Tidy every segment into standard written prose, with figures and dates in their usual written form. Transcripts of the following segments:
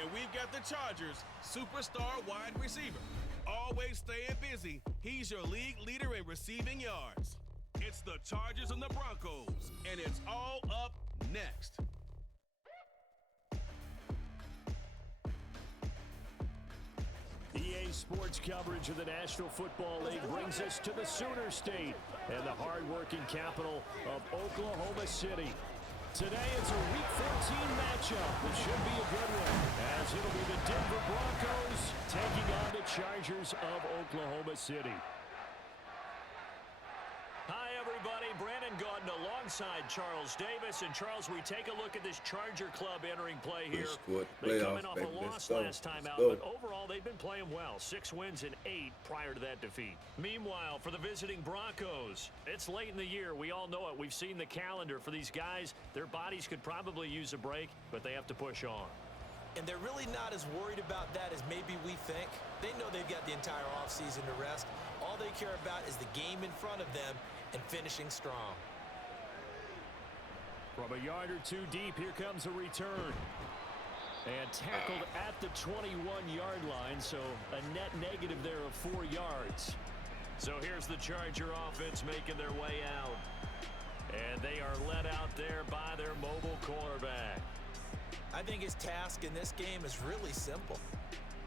And we've got the Chargers' superstar wide receiver. Always staying busy, he's your league leader in receiving yards. It's the Chargers and the Broncos, and it's all up next. EA Sports coverage of the National Football League brings us to the Sooner State and the hard-working capital of Oklahoma City. Today it's a Week 14 matchup. It should be a good one, as it'll be the Denver Broncos taking on the Chargers of Oklahoma City. Hi, everybody. Brandon Gaudin alongside Charles Davis. And, Charles, we take a look at this Charger club entering play here. They come in off a loss last time out, but overall they've been playing well. 6 wins and 8 prior to that defeat. Meanwhile, for the visiting Broncos, it's late in the year. We all know it. We've seen the calendar for these guys. Their bodies could probably use a break, but they have to push on. And they're really not as worried about that as maybe we think. They know they've got the entire offseason to rest. All they care about is the game in front of them and finishing strong. From a yard or two deep, here comes a return. And tackled at the 21-yard line, so a net negative there of 4 yards. So here's the Charger offense making their way out. And they are led out there by their mobile quarterback. I think his task in this game is really simple.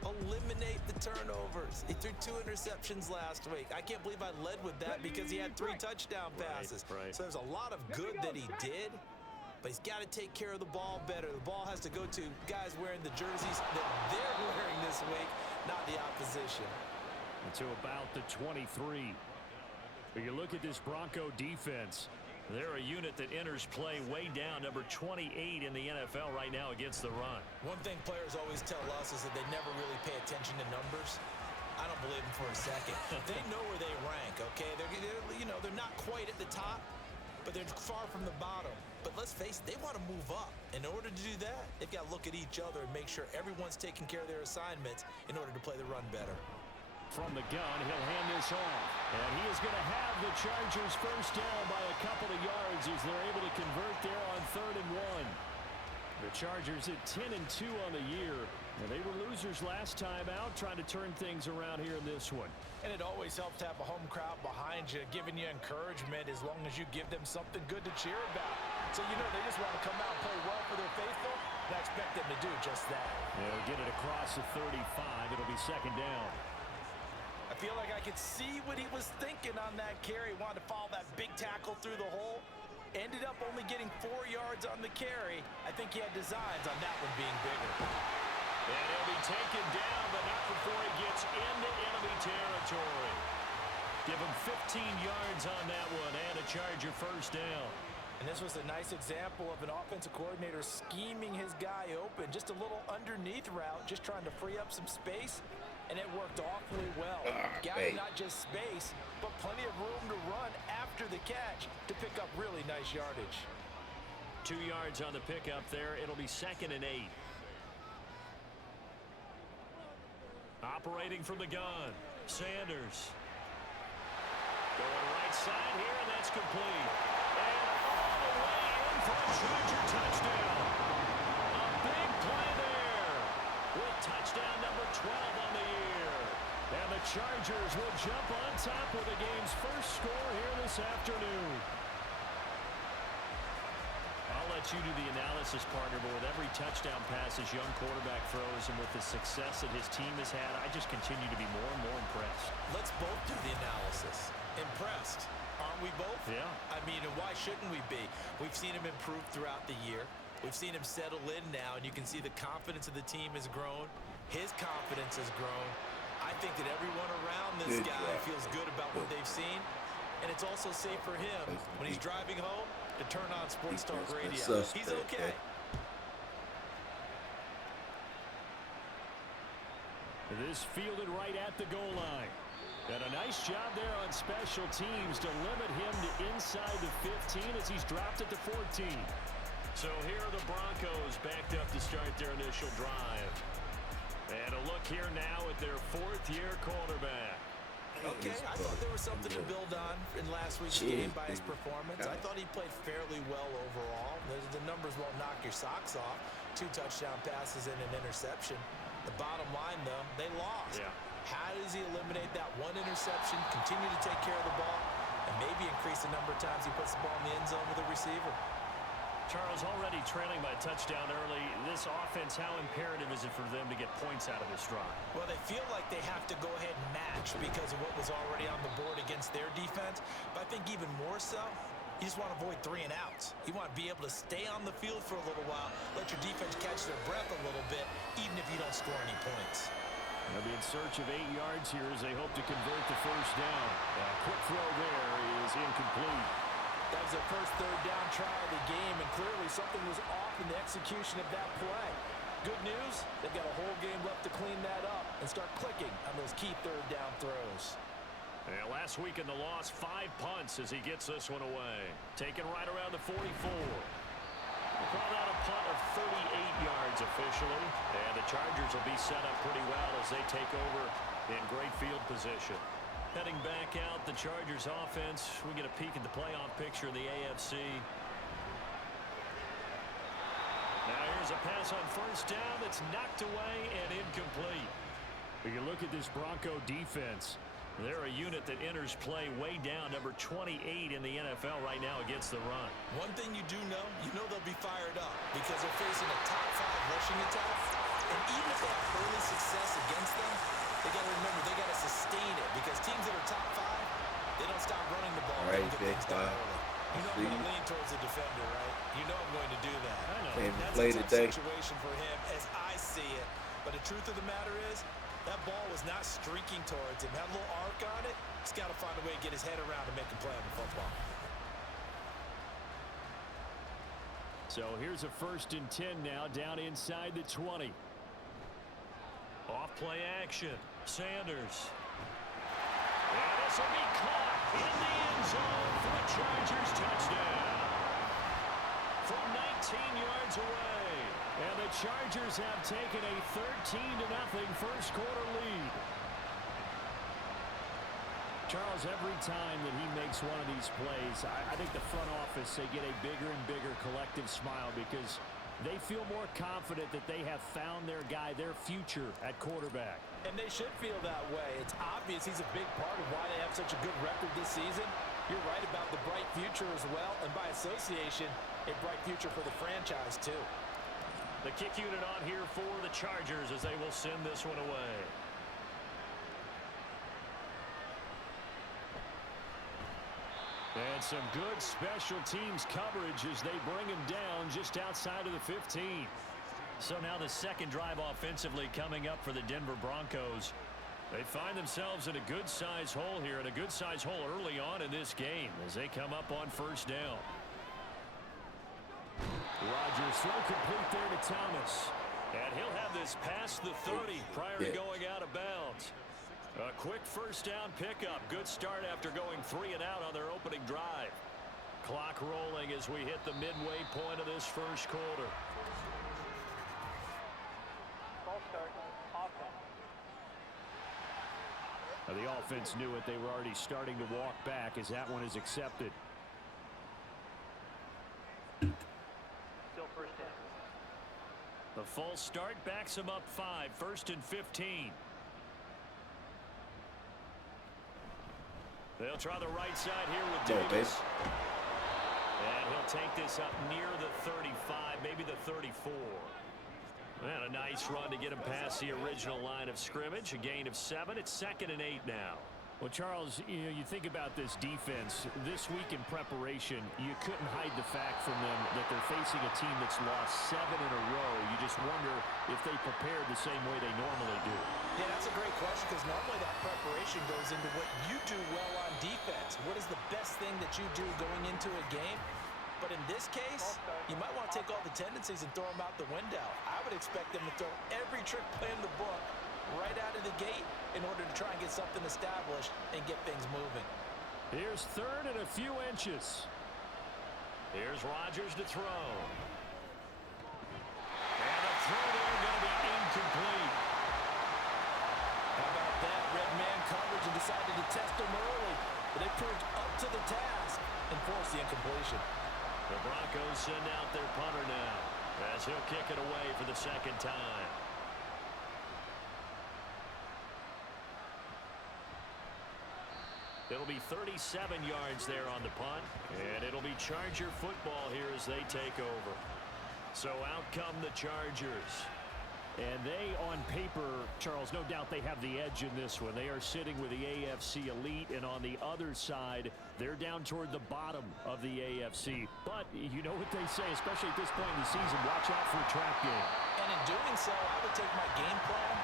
Eliminate the turnovers. He threw 2 interceptions last week. I can't believe I led with that because he had 3 touchdown passes. Right. So there's a lot of good that he did, but he's got to take care of the ball better. The ball has to go to guys wearing the jerseys that they're wearing this week, not the opposition. To about the 23. But you look at this Bronco defense. They're a unit that enters play way down, number 28 in the NFL right now against the run. One thing players always tell us is that they never really pay attention to numbers. I don't believe them for a second. They know where they rank, okay? They're not quite at the top, but they're far from the bottom. But let's face it, they want to move up. In order to do that, they've got to look at each other and make sure everyone's taking care of their assignments in order to play the run better. From the gun, he'll hand this off. And he is going to have the Chargers first down by a couple of yards as they're able to convert there on 3rd and 1. The Chargers at 10-2 on the year. And they were losers last time out, trying to turn things around here in this one. And it always helps to have a home crowd behind you, giving you encouragement as long as you give them something good to cheer about. So, they just want to come out and play well for their faithful, and I expect them to do just that. They'll get it across the 35. It'll be 2nd down. I feel like I could see what he was thinking on that carry. He wanted to follow that big tackle through the hole. Ended up only getting 4 yards on the carry. I think he had designs on that one being bigger. And he'll be taken down, but not before he gets into enemy territory. Give him 15 yards on that one and a Charger first down. And this was a nice example of an offensive coordinator scheming his guy open. Just a little underneath route, just trying to free up some space. And it worked awfully well. Got not just space, but plenty of room to run after the catch to pick up really nice yardage. 2 yards on the pickup there. It'll be 2nd and 8. Operating from the gun, Sanders. Going right side here, and that's complete. And all the way in for a Charger touchdown. A big play there with touchdown number 12 on the year. And the Chargers will jump on top with the game's first score here this afternoon. I'll let you do the analysis, partner, but with every touchdown pass his young quarterback throws and with the success that his team has had, I just continue to be more and more impressed. Let's both do the analysis. Impressed. Aren't we both? Yeah. I mean, and why shouldn't we be? We've seen him improve throughout the year. We've seen him settle in now, and you can see the confidence of the team has grown. His confidence has grown. I think that everyone around this guy feels good about what they've seen. And it's also safe for him when he's driving home to turn on Sports Talk Radio. He's okay. This fielded right at the goal line. And a nice job there on special teams to limit him to inside the 15 as he's dropped it to 14. So here are the Broncos backed up to start their initial drive. And a look here now at their 4th-year quarterback. Okay, I thought there was something to build on in last week's game by his performance. I thought he played fairly well overall. The numbers won't knock your socks off, 2 touchdown passes and an interception. The bottom line, though, they lost. Yeah. How does he eliminate that 1 interception, continue to take care of the ball, and maybe increase the number of times he puts the ball in the end zone with a receiver? Charles, already trailing by a touchdown early. This offense, how imperative is it for them to get points out of this drive? Well, they feel like they have to go ahead and match because of what was already on the board against their defense. But I think even more so, you just want to avoid 3 and outs. You want to be able to stay on the field for a little while, let your defense catch their breath a little bit, even if you don't score any points. They'll be in search of 8 yards here as they hope to convert the first down. A quick throw there is incomplete. That was their first 3rd down try of the game, and clearly something was off in the execution of that play. Good news, they've got a whole game left to clean that up and start clicking on those key 3rd down throws. Yeah, last week in the loss, 5 punts as he gets this one away. Taken right around the 44. We'll call that a punt of 38 yards officially. And the Chargers will be set up pretty well as they take over in great field position. Heading back out, the Chargers offense. We get a peek at the playoff picture of the AFC. Now here's a pass on first down that's knocked away and incomplete. You look at this Bronco defense. They're a unit that enters play way down, number 28 in the NFL right now against the run. One thing you do know, they'll be fired up because they're facing a top 5 rushing attack. And even if they have early success against them, they got to remember they got to sustain it because teams that are top 5, they don't stop running the ball. All right, big five. I'm going to lean towards the defender, right? I'm going to do that. I know. That's play a tough today. situation for him as I see it. But the truth of the matter is, that ball was not streaking towards him. Had a little arc on it. He's got to find a way to get his head around and make a play on the football. So here's a 1st and 10 now, down inside the 20. Off play action. Sanders. And this will be caught in the end zone for a Chargers touchdown. From 19 yards away. And the Chargers have taken a 13-0 first quarter lead. Charles, every time that he makes one of these plays, I think the front office, they get a bigger and bigger collective smile because they feel more confident that they have found their guy, their future at quarterback. And they should feel that way. It's obvious he's a big part of why they have such a good record this season. You're right about the bright future as well, and by association, a bright future for the franchise too. The kick unit on here for the Chargers as they will send this one away. And some good special teams coverage as they bring him down just outside of the 15. So now the second drive offensively coming up for the Denver Broncos. They find themselves in a good-sized hole here, and a good-sized hole early on in this game as they come up on first down. Rodgers throw complete there to Thomas. And he'll have this past the 30 prior to going out of bounds. A quick first down pickup. Good start after going 3 and out on their opening drive. Clock rolling as we hit the midway point of this first quarter. False start. Offense. Now the offense knew it. They were already starting to walk back as that one is accepted. First down. The false start backs him up 5. 1st and 15. They'll try the right side here with Davis. And he'll take this up near the 35, maybe the 34. And a nice run to get him past the original line of scrimmage. A gain of 7. It's 2nd and 8 now. Well, Charles, you think about this defense. This week in preparation, you couldn't hide the fact from them that they're facing a team that's lost 7 in a row. You just wonder if they prepared the same way they normally do. Yeah, that's a great question because normally that preparation goes into what you do well on defense. What is the best thing that you do going into a game? But in this case, you might want to take all the tendencies and throw them out the window. I would expect them to throw every trick play in the book right out of the gate in order to try and get something established and get things moving. Here's 3rd and a few inches. Here's Rodgers to throw. And a throw there going to be incomplete. How about that? Red man coverage and decided to test him early. But they proved up to the task and forced the incompletion. The Broncos send out their punter now. as he'll kick it away for the second time. It'll be 37 yards there on the punt, and it'll be Charger football here as they take over. So out come the Chargers. And they, on paper, Charles, no doubt they have the edge in this one. They are sitting with the AFC elite, and on the other side, they're down toward the bottom of the AFC. But you know what they say, especially at this point in the season, watch out for a trap game. And in doing so, I would take my game plan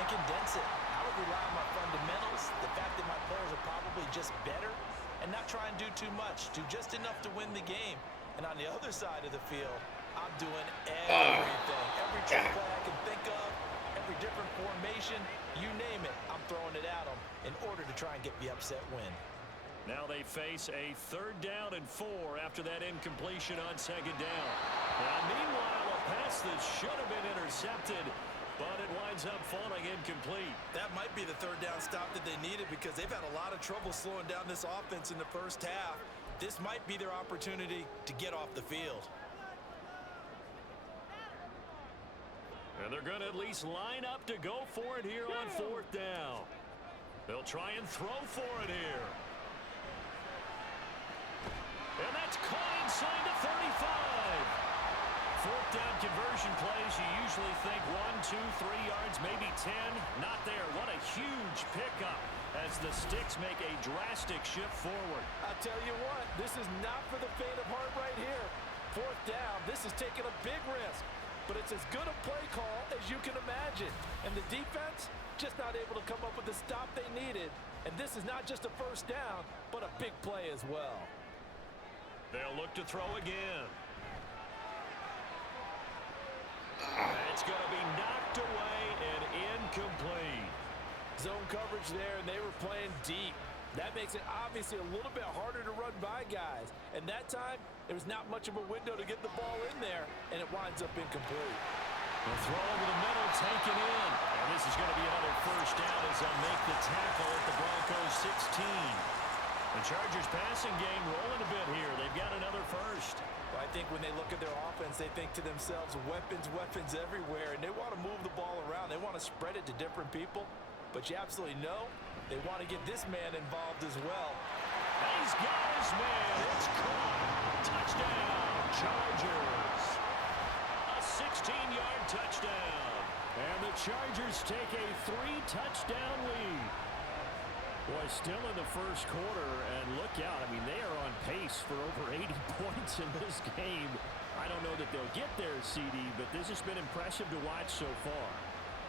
and condense it. I would rely on my fundamentals, the fact that my players are probably just better, and not try and do too much, do just enough to win the game. And on the other side of the field, I'm doing everything. Every trick play I can think of, every different formation, you name it, I'm throwing it at them in order to try and get the upset win. Now they face a 3rd down and 4 after that incompletion on 2nd down. Now, meanwhile, a pass that should have been intercepted, but it winds up falling incomplete. That might be the 3rd down stop that they needed because they've had a lot of trouble slowing down this offense in the first half. This might be their opportunity to get off the field. And they're going to at least line up to go for it here on 4th down. They'll try and throw for it here. And that's caught inside the 35. 4th down conversion plays, you usually think 1, 2, 3 yards, maybe 10. Not there. What a huge pickup as the Sticks make a drastic shift forward. I'll tell you what, this is not for the faint of heart right here. 4th down, this is taking a big risk. But it's as good a play call as you can imagine. And the defense just not able to come up with the stop they needed. And this is not just a 1st down, but a big play as well. They'll look to throw again. It's going to be knocked away and incomplete. Zone coverage there, and they were playing deep. That makes it obviously a little bit harder to run by guys. And that time, there was not much of a window to get the ball in there, and it winds up incomplete. The throw over the middle taken in. And this is going to be another 1st down as they'll make the tackle at the Broncos 16. The Chargers passing game rolling a bit here. They've got another 1st. Well, I think when they look at their offense, they think to themselves, weapons, weapons everywhere, and they want to move the ball around. They want to spread it to different people. But you absolutely know they want to get this man involved as well. And he's got his man. It's caught. Touchdown, Chargers. A 16-yard touchdown. And the Chargers take a 3-touchdown lead. Boy, still in the first quarter, and look out. I mean, they are on pace for over 80 points in this game. I don't know that they'll get there, CD, but this has been impressive to watch so far.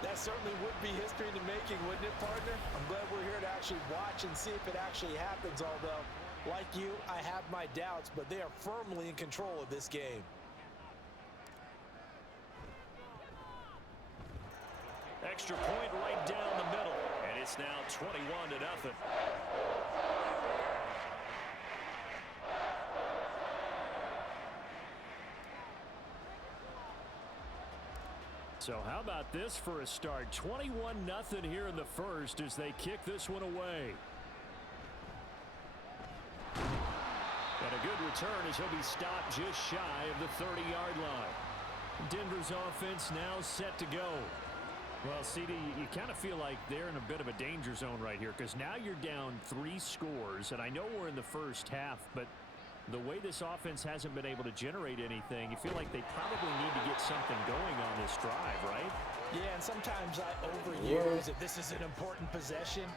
That certainly would be history in the making, wouldn't it, partner? I'm glad we're here to actually watch and see if it actually happens, although, like you, I have my doubts, but they are firmly in control of this game. Extra point right down the middle, and it's now 21-0. So how about this for a start? 21-0 here in the first as they kick this one away. And a good return as he'll be stopped just shy of the 30-yard line. Denver's offense now set to go. Well, CD, you kind of feel like they're in a bit of a danger zone right here because now you're down 3 scores, and I know we're in the first half, but the way this offense hasn't been able to generate anything, you feel like they probably need to get something going on this drive, right? Yeah, and sometimes I overuse it. This is an important possession.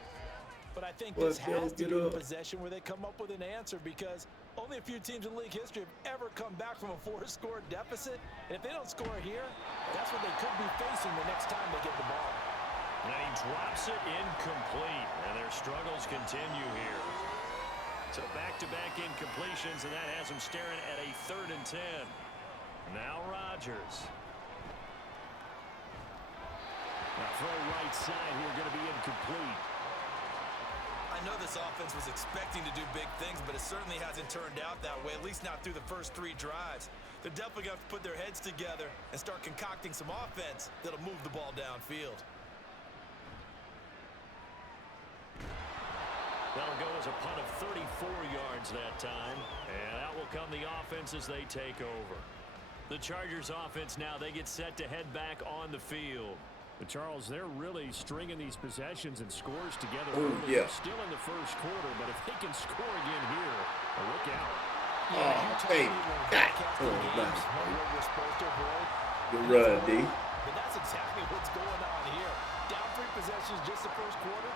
But I think this has to be a possession where they come up with an answer because only a few teams in league history have ever come back from a 4-score deficit. And if they don't score here, that's what they could be facing the next time they get the ball. And he drops it incomplete, and their struggles continue here. So back-to-back incompletions, and that has him staring at a 3rd and 10. Now Rodgers. Now throw right side here, going to be incomplete. I know this offense was expecting to do big things, but it certainly hasn't turned out that way, at least not through the first 3 drives. They're definitely going to have to put their heads together and start concocting some offense that'll move the ball downfield. That'll go as a punt of 34 yards that time. And out will come the offense as they take over. The Chargers offense now, they get set to head back on the field. But Charles, they're really stringing these possessions and scores together. Oh, early. yeah. They're still in the first quarter, but if they can score again here, look out. Oh, baby. God. Oh, nice. We're supposed to avoid. Good run, D. But that's exactly what's going on here. Down 3 possessions just the first quarter.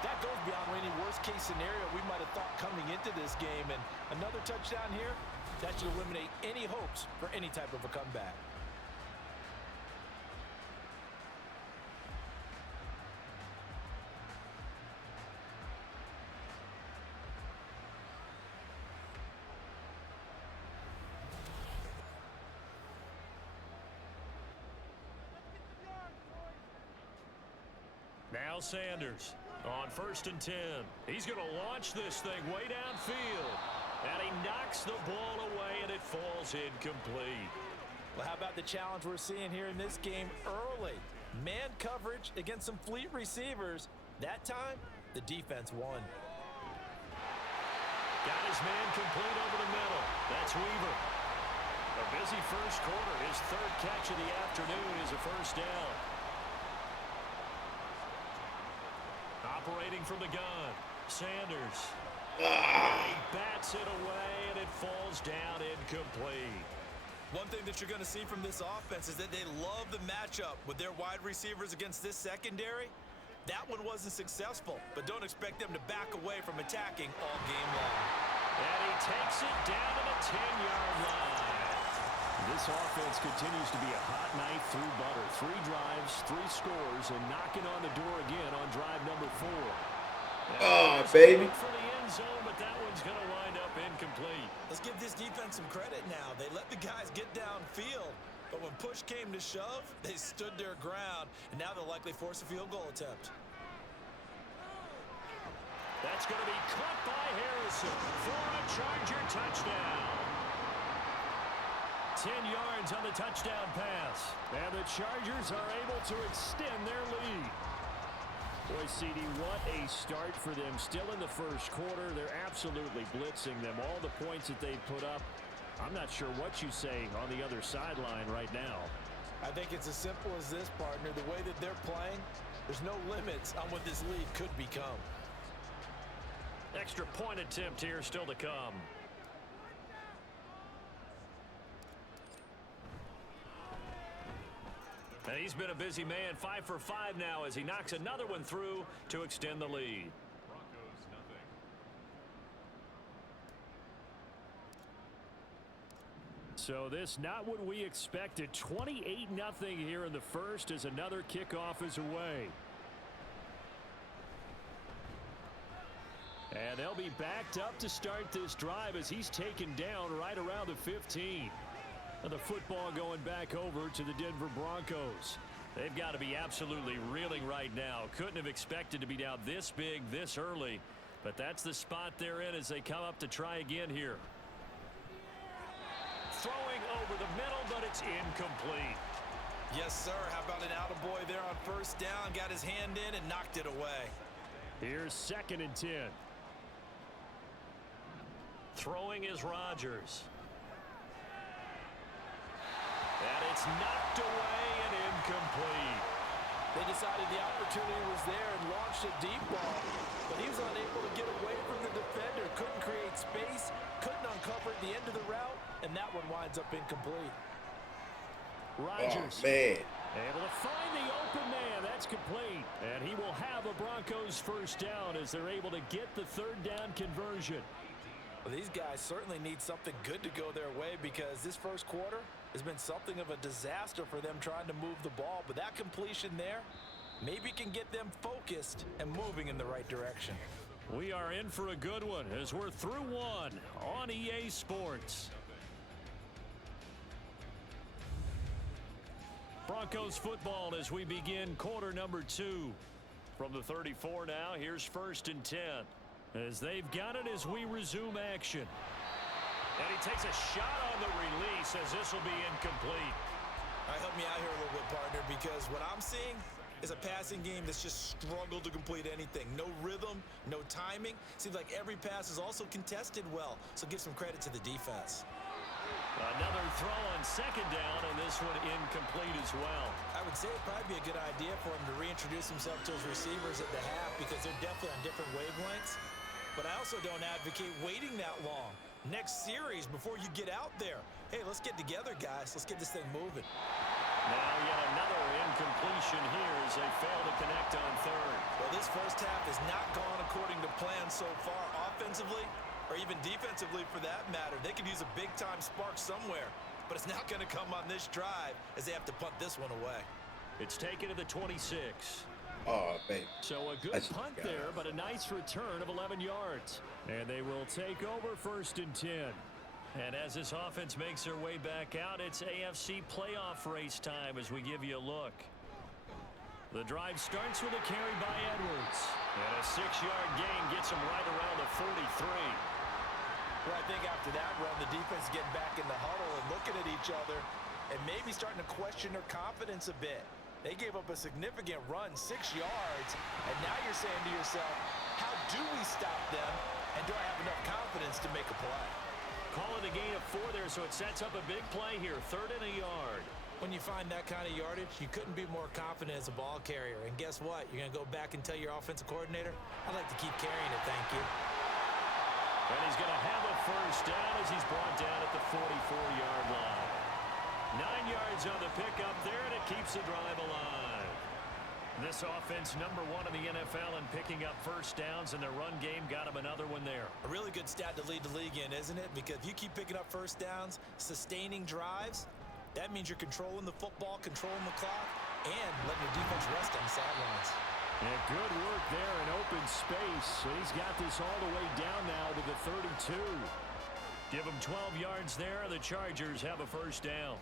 That goes beyond any worst-case scenario we might have thought coming into this game. And another touchdown here, that should eliminate any hopes for any type of a comeback. Now Sanders on 1st and 10. He's going to launch this thing way downfield. And he knocks the ball away, and it falls incomplete. Well, how about the challenge we're seeing here in this game early? Man coverage against some fleet receivers. That time, the defense won. Got his man complete over the middle. That's Weaver. A busy first quarter. His 3rd catch of the afternoon is a first down. Operating from the gun, Sanders. He bats it away, and it falls down incomplete. One thing that you're going to see from this offense is that they love the matchup with their wide receivers against this secondary. That one wasn't successful, but don't expect them to back away from attacking all game long. And he takes it down to the 10-yard line. This offense continues to be a hot knife through butter. 3 drives, 3 scores, and knocking on the door again on drive number 4. Oh, baby. For the end zone, but that one's going to wind up incomplete. Let's give this defense some credit now. They let the guys get downfield, but when push came to shove, they stood their ground, and now they'll likely force a field goal attempt. That's going to be caught by Harrison for a Charger touchdown. 10 yards on the touchdown pass. And the Chargers are able to extend their lead. Boy, CD, what a start for them. Still in the first quarter. They're absolutely blitzing them. All the points that they put up, I'm not sure what you say on the other sideline right now. I think it's as simple as this, partner. The way that they're playing, there's no limits on what this league could become. Extra point attempt here still to come. And he's been a busy man, 5 for 5 now as he knocks another one through to extend the lead. So this not what we expected. 28-0 here in the first as another kickoff is away. And they'll be backed up to start this drive as he's taken down right around the 15. And the football going back over to the Denver Broncos. They've got to be absolutely reeling right now. Couldn't have expected to be down this big, this early. But that's the spot they're in as they come up to try again here. Throwing over the middle, but it's incomplete. Yes, sir. How about an attaboy there on 1st down? Got his hand in and knocked it away. Here's 2nd and 10. Throwing is Rodgers. And it's knocked away and incomplete. They decided the opportunity was there and launched a deep ball, but he was unable to get away from the defender. Couldn't create space, couldn't uncover at the end of the route, and that one winds up incomplete. Rodgers. Oh, man. Able to find the open man. That's complete. And he will have a Broncos 1st down as they're able to get the 3rd down conversion. Well, these guys certainly need something good to go their way because this first quarter has been something of a disaster for them trying to move the ball. But that completion there maybe can get them focused and moving in the right direction. We are in for a good one as we're through one on EA Sports. Broncos football as we begin quarter number 2. From the 34 now, here's 1st and 10. As they've got it as we resume action. And he takes a shot on the release as this will be incomplete. All right, help me out here a little bit, partner, because what I'm seeing is a passing game that's just struggled to complete anything. No rhythm, no timing. Seems like every pass is also contested well, so give some credit to the defense. Another throw, and second down, and this one incomplete as well. I would say it'd probably be a good idea for him to reintroduce himself to his receivers at the half because they're definitely on different wavelengths. But I also don't advocate waiting that long. Next series before you get out there. Hey, let's get together, guys. Let's get this thing moving. Now yet another incompletion here as they fail to connect on third. Well, this first half has not gone according to plan so far offensively or even defensively for that matter. They could use a big-time spark somewhere, but it's not going to come on this drive as they have to punt this one away. It's taken to the 26. Oh, baby. So a good punt there, but a nice return of 11 yards. And they will take over 1st and 10. And as this offense makes their way back out, it's AFC playoff race time as we give you a look. The drive starts with a carry by Edwards. And a 6-yard gain gets him right around the 43. Well, I think after that run, the defense getting back in the huddle and looking at each other and maybe starting to question their confidence a bit. They gave up a significant run, 6 yards, and now you're saying to yourself, how do we stop them, and do I have enough confidence to make a play? Call it a gain of 4 there, so it sets up a big play here, 3rd and a yard. When you find that kind of yardage, you couldn't be more confident as a ball carrier. And guess what? You're going to go back and tell your offensive coordinator, I'd like to keep carrying it, thank you. And he's going to have a first down as he's brought down at the 44-yard line. 9 yards on the pickup there, and it keeps the drive alive. This offense #1 in the NFL in picking up first downs, and their run game got him another one there. A really good stat to lead the league in, isn't it? Because if you keep picking up first downs, sustaining drives, that means you're controlling the football, controlling the clock, and letting your defense rest on the sidelines. Yeah, good work there in open space. He's got this all the way down now to the 32. Give him 12 yards there, and the Chargers have a first down.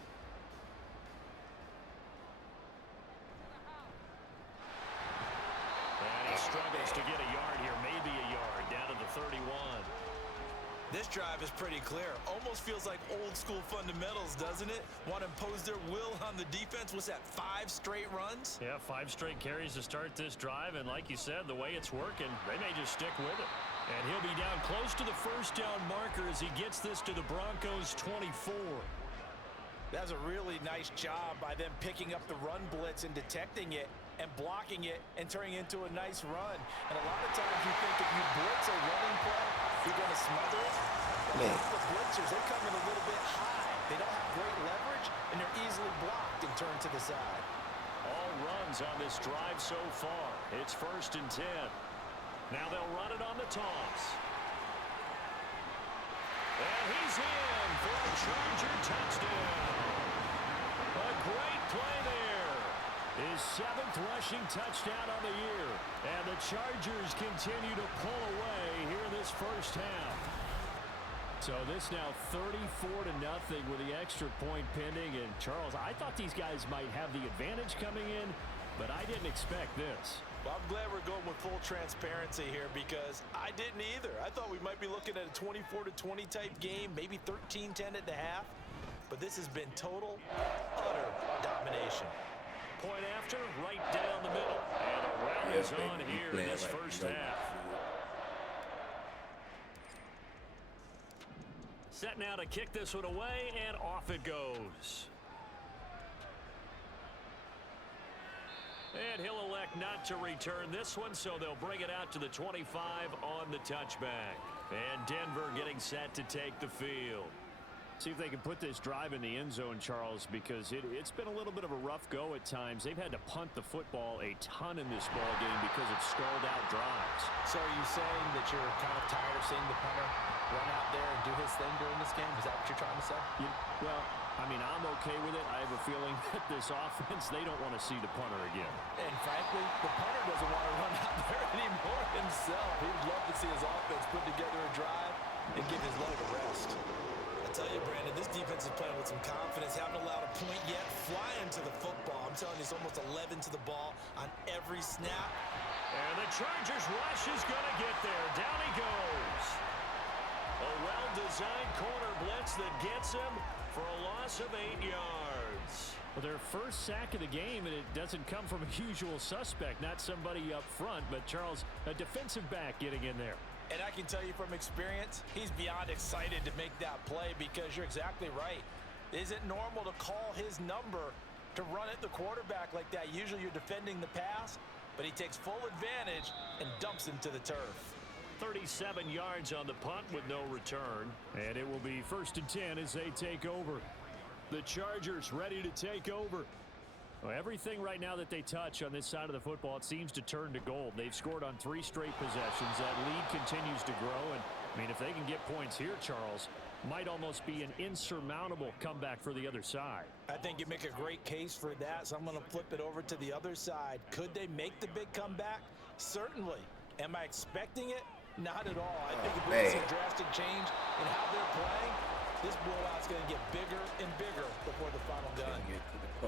And he struggles to get a yard here, maybe a yard, down to the 31. This drive is pretty clear. Almost feels like old school fundamentals, doesn't it? Want to impose their will on the defense. What's that, 5 straight runs? Yeah, 5 straight carries to start this drive, and like you said, the way it's working, they may just stick with it. And he'll be down close to the first down marker as he gets this to the Broncos' 24. That's a really nice job by them picking up the run blitz and detecting it and blocking it and turning it into a nice run. And a lot of times you think if you blitz a running play, you're going to smother it. The blitzers, they come in a little bit high. They don't have great leverage, and they're easily blocked and turned to the side. All runs on this drive so far. It's 1st and 10. Now they'll run it on the toss. And he's in for a Charger touchdown. A great play there. His 7th rushing touchdown on the year. And the Chargers continue to pull away here in this first half. So this now 34-0 with the extra point pending. And Charles, I thought these guys might have the advantage coming in, but I didn't expect this. Well, I'm glad we're going with full transparency here because I didn't either. I thought we might be looking at a 24-20 type game, maybe 13-10 at the half. But this has been total, utter domination. Point after, right down the middle. And a run is on here in this first half. Set now to kick this one away, and off it goes. And he'll elect not to return this one, so they'll bring it out to the 25 on the touchback. And Denver getting set to take the field. See if they can put this drive in the end zone, Charles, because it's been a little bit of a rough go at times. They've had to punt the football a ton in this ball game because of stalled-out drives. So are you saying that you're kind of tired of seeing the punter run out there and do his thing during this game? Is that what you're trying to say? Well, I mean, I'm okay with it. I have a feeling that this offense, they don't want to see the punter again. And frankly, the punter doesn't want to run out there anymore himself. He'd love to see his offense put together a drive and give his leg a rest. I tell you, Brandon, this defense is playing with some confidence. Haven't allowed a point yet. Flying to the football. I'm telling you, it's almost 11 to the ball on every snap. And the Chargers rush is going to get there. Down he goes. A well-designed corner blitz that gets him for a loss of 8 yards. Well, their first sack of the game, and it doesn't come from a usual suspect, not somebody up front, but Charles, a defensive back getting in there. And I can tell you from experience, he's beyond excited to make that play because you're exactly right. Isn't normal to call his number to run at the quarterback like that. Usually you're defending the pass, but he takes full advantage and dumps him to the turf. 37 yards on the punt with no return. And it will be 1st and 10 as they take over. The Chargers ready to take over. Well, everything right now that they touch on this side of the football, it seems to turn to gold. They've scored on 3 straight possessions. That lead continues to grow. And, I mean, if they can get points here, Charles, might almost be an insurmountable comeback for the other side. I think you make a great case for that, so I'm going to flip it over to the other side. Could they make the big comeback? Certainly. Am I expecting it? Not at all. I think if we see a drastic change in how they're playing, this blowout's going to get bigger and bigger before the final gun.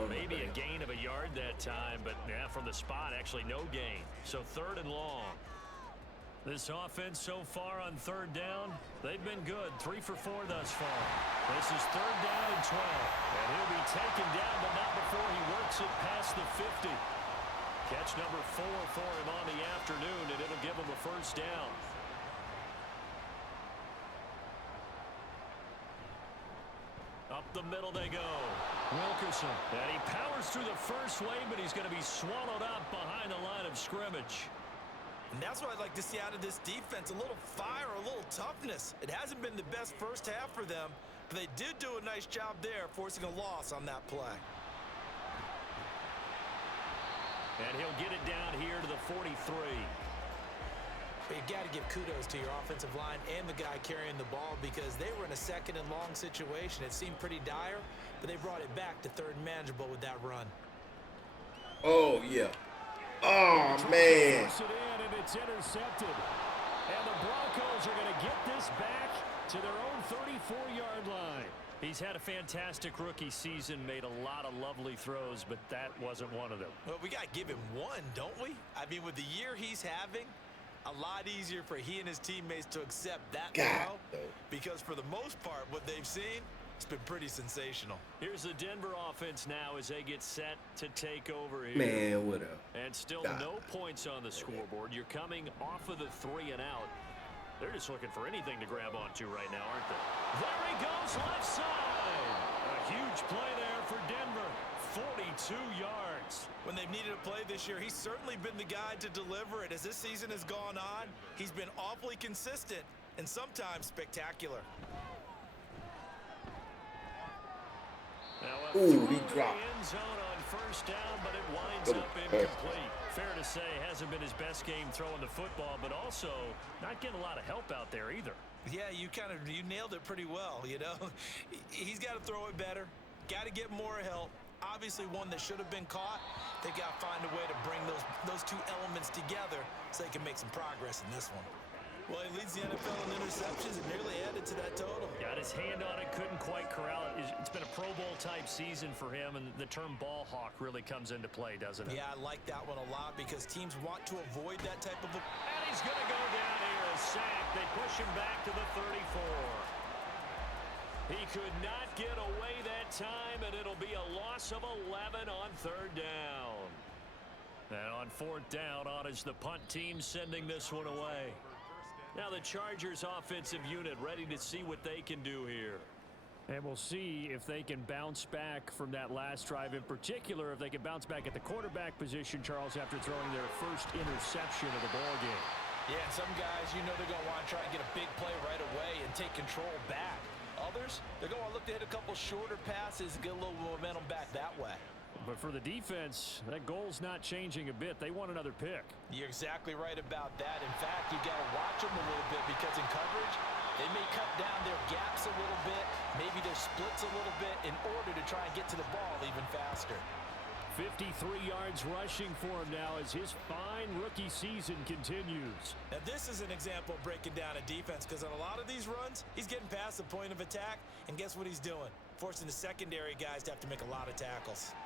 Maybe a gain of a yard that time, but yeah, from the spot, actually no gain. So 3rd and long. This offense so far on 3rd down, they've been good. 3 for 4 thus far. This is 3rd down and 12. And he'll be taken down, but not before he works it past the 50. Catch number 4 for him on the afternoon, and it'll give him a 1st down. Up the middle they go. Wilkerson. And he powers through the first wave, but he's going to be swallowed up behind the line of scrimmage. And that's what I'd like to see out of this defense. A little fire, a little toughness. It hasn't been the best first half for them, but they did do a nice job there, forcing a loss on that play. And he'll get it down here to the 43. But you got to give kudos to your offensive line and the guy carrying the ball because they were in a 2nd and long situation. It seemed pretty dire, but they brought it back to 3rd and manageable with that run. Oh, yeah. Oh, man. It in and it's intercepted. And the Broncos are going to get this back to their own 34-yard line. He's had a fantastic rookie season, made a lot of lovely throws, but that wasn't one of them. Well, we got to give him one, don't we? I mean, with the year he's having, a lot easier for he and his teammates to accept that throw because for the most part, what they've seen, it's been pretty sensational. Here's the Denver offense now as they get set to take over here. Man, what up? And still no points on the scoreboard. You're coming off of the 3 and out. They're just looking for anything to grab onto right now, aren't they? There he goes, left side. A huge play there for Denver. 42 yards. When they've needed a play this year, he's certainly been the guy to deliver it. As this season has gone on, he's been awfully consistent and sometimes spectacular. Now he dropped. End zone on 1st down, but it winds up incomplete. Fair to say, hasn't been his best game throwing the football, but also not getting a lot of help out there either. Yeah, you nailed it pretty well, you know. He's got to throw it better, got to get more help. Obviously one that should have been caught. They got to find a way to bring those 2 elements together so they can make some progress in this one. Well, he leads the NFL in interceptions and nearly added to that total. Got his hand on it, couldn't quite corral it. It's been a Pro Bowl type season for him, and the term ball hawk really comes into play, doesn't it? Yeah, I like that one a lot because teams want to avoid that type of And he's going to go down here, a sack. They push him back to the 34. He could not get away that time, and it'll be a loss of 11 on 3rd down. And on 4th down, on is the punt team sending this one away. Now the Chargers offensive unit ready to see what they can do here. And we'll see if they can bounce back from that last drive. In particular, if they can bounce back at the quarterback position, Charles, after throwing their first interception of the ballgame. Yeah, some guys, they're going to want to try and get a big play right away and take control back. Others, they're going to look to hit a couple shorter passes and get a little momentum back that way. But for the defense, that goal's not changing a bit. They want another pick. You're exactly right about that. In fact, you got to watch them a little bit because in coverage, they may cut down their gaps a little bit, maybe their splits a little bit in order to try and get to the ball even faster. 53 yards rushing for him now as his fine rookie season continues. Now this is an example of breaking down a defense because on a lot of these runs, he's getting past the point of attack, and guess what he's doing? Forcing the secondary guys to have to make a lot of tackles.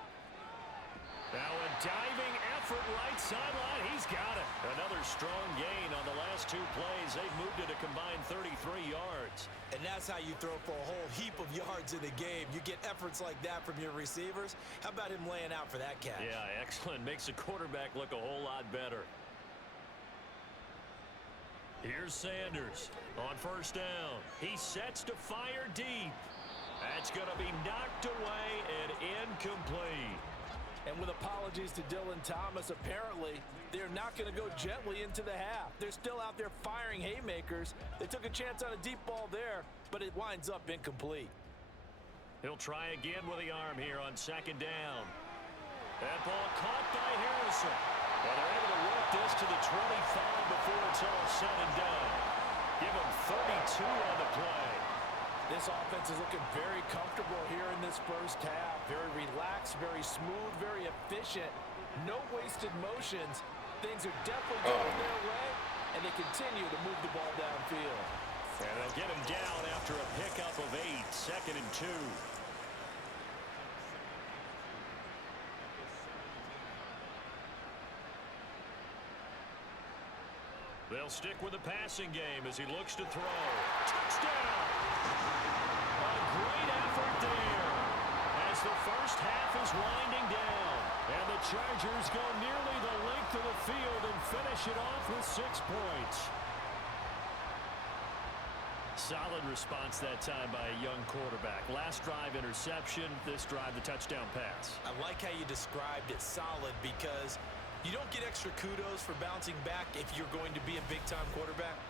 Now a diving effort right sideline. He's got it. Another strong gain on the last 2 plays. They've moved it a combined 33 yards. And that's how you throw for a whole heap of yards in a game. You get efforts like that from your receivers. How about him laying out for that catch? Yeah, excellent. Makes the quarterback look a whole lot better. Here's Sanders on 1st down. He sets to fire deep. That's going to be knocked away and incomplete. And with apologies to Dylan Thomas, apparently they're not going to go gently into the half. They're still out there firing haymakers. They took a chance on a deep ball there, but it winds up incomplete. He'll try again with the arm here on second down. That ball caught by Harrison. And they're able to work this to the 25 before it's all said and done. Give him 32 on the play. This offense is looking very comfortable here in this first half. Very relaxed, very smooth, very efficient. No wasted motions. Things are definitely going their way, and they continue to move the ball downfield. And they'll get him down after a pickup of 8, 2nd and 2. They'll stick with the passing game as he looks to throw. Touchdown! A great effort there as the first half is winding down. And the Chargers go nearly the length of the field and finish it off with 6 points. Solid response that time by a young quarterback. Last drive interception, this drive the touchdown pass. I like how you described it, solid, because you don't get extra kudos for bouncing back if you're going to be a big-time quarterback.